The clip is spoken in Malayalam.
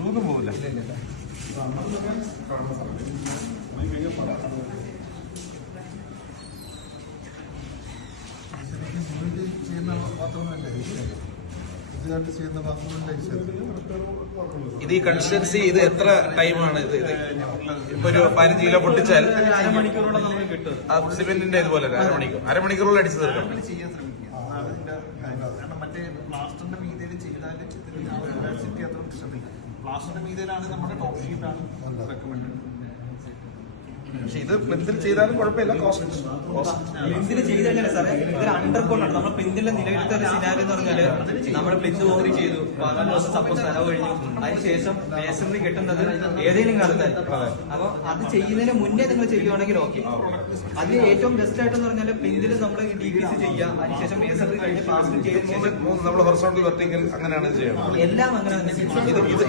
ഷൂന്ന് പോകില്ല. ഇത് ഈ കൺസിസ്റ്റൻസി ഇത് എത്ര ടൈമാണ് ഇത് ഇപ്പൊ ഒരു 15 കിലോ പൊട്ടിച്ചാൽ അരമണിക്കൂറോളം നമുക്ക് കിട്ടും. സിമെന്റിന്റെ ഇതുപോലെ അരമണിക്കൂറോളം അടിച്ചു തീർക്കണം. ചെയ്യാൻ ശ്രമിക്കുക. കാരണം മറ്റേ പ്ലാസ്റ്ററിന്റെ മീതയിൽ ചെയ്താൽ ഡെൻസിറ്റി അത്ര ശ്രദ്ധിക്കും. പ്ലാസ്റ്ററിന്റെ മീതയിലാണ് നമ്മുടെ ടോപ്പ് ഷീറ്റാണ് റെക്കമെൻഡ്. പക്ഷെ ഇത് പ്ലിന്തിൽ ചെയ്താലും കുഴപ്പമില്ല. പ്ലിന്തിൽ ചെയ്ത് കഴിഞ്ഞാൽ സാറേ ഇതൊരു അണ്ടർകോണാണ്. നമ്മൾ പ്ലിന്തിന്റെ നിലവിലത്തെ ഒരു സിനാരി എന്ന് പറഞ്ഞാല് നമ്മൾ പ്ലിന്ത് ഓറി ചെയ്തു 14 ദിവസം സപ്പോസ് ചെലവ് കഴിഞ്ഞു. അതിനുശേഷം മേസറി കിട്ടുന്നത് ഏതെങ്കിലും കാലത്തായിരിക്കും. അപ്പൊ അത് ചെയ്യുന്നതിന് മുന്നേ നിങ്ങൾ ചെയ്യുവാണെങ്കിൽ ഓക്കെ. അതിൽ ഏറ്റവും ബെസ്റ്റ് ആയിട്ടെന്ന് പറഞ്ഞാൽ പ്ലിന്തിൽ നമ്മൾ DPC ചെയ്യുക. അതിനുശേഷം മേസറി കഴിഞ്ഞ് പ്ലാസ്റ്റർ ചെയ്തതിനു ശേഷം നമ്മൾ ഹൊറിസോണ്ടൽ വെർട്ടിക്കൽ അങ്ങനെയാണ് ചെയ്യുന്നത്. എല്ലാം അങ്ങനെ തന്നെ.